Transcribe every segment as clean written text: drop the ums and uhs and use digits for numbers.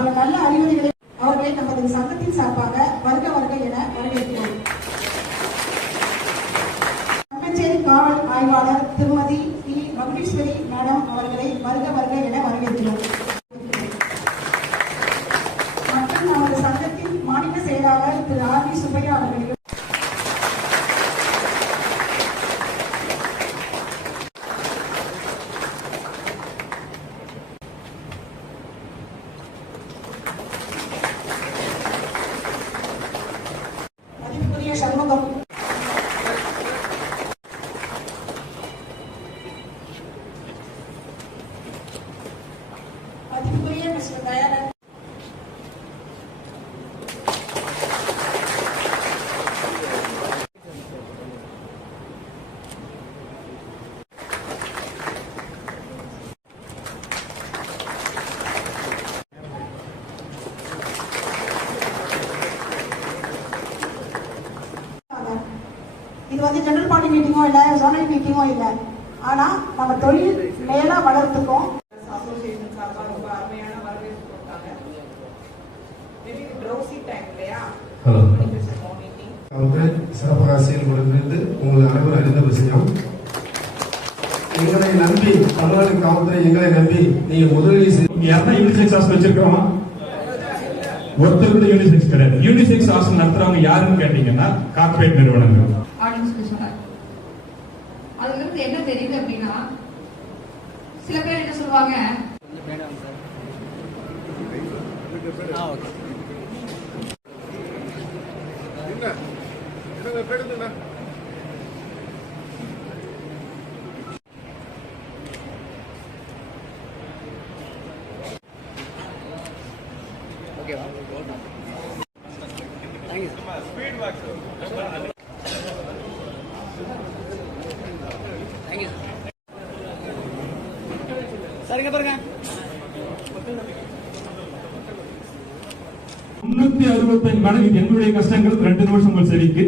பல நல்ல அறிவுரைகளை அவர்களை நமது சங்கத்தின் சார்பாக வருக வருக என வரவேற்கிறோம். தங்கச்சேரி காவல் ஆய்வாளர் திருமதி டி. மகுடீஸ்வரி மேடம் அவர்களை வருக வருக என வரவேற்கிறோம். மற்றும் நமது சங்கத்தின் மாநில செயலாளர் திரு ஆர். வி. சுப்பையா அவர்களுக்கு சண்முகம், மதிப்புக்குரிய மிஸ்டர் தயானந்த், இது ஜெனரல் பாடி மீட்டிங்கோ இல்ல ஜோனல் மீட்டிங்கோ இல்ல, ஆனா நம்ம தொழில் மேல வளர்த்துக்கும் அசோசியேஷன் சார்பா ரொம்ப அருமையான வரவேற்பு கொடுத்தாங்க. மேபி ப்ரௌசி டைம் இல்லையா? ஹலோ, சிறப்பாக செயல்படுகிறது. உங்களுக்கு அனைவரும் அறிந்த விஷயம். எங்களை நம்பி தமிழ்நாடு காவல்துறை எங்களை நம்பி நீங்க முதலீடு யாருன்னா யூனிசெக்ஸ் ஹாஸ்டல் வச்சிருக்கிறோமா? ஒருத்தர் கூட யூனிசெக்ஸ் கிடையாது. யூனிசெக்ஸ் ஹாஸ்டல் நடத்துறவங்க யாருன்னு கேட்டீங்கன்னா கார்பரேட் நிறுவனங்கள். அதுல இருந்து என்ன தெரியுது அப்படின்னா, சில பேர் என்ன சொல்லுவாங்க, சரிங்க பாருங்க, 365 மடங்கு எங்களுடைய கஷ்டங்கள் 2 நிமிஷம் சரிக்கு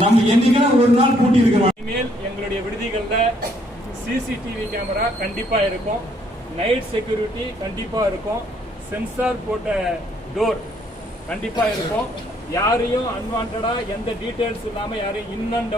நம்ம என்னைக்கு ஒரு நாள் கூட்டி இருக்கிறோம். இனிமேல் எங்களுடைய விடுதிகள்ல சிசிடிவி கேமரா கண்டிப்பா இருக்கும், நைட் செக்யூரிட்டி கண்டிப்பா இருக்கும், சென்சார் போட்ட டோர் கண்டிப்பா இருக்கும். யாரையும் அன்வான்டா எந்த டீடைல்ஸ் இல்லாம யாரையும் இன் அண்ட்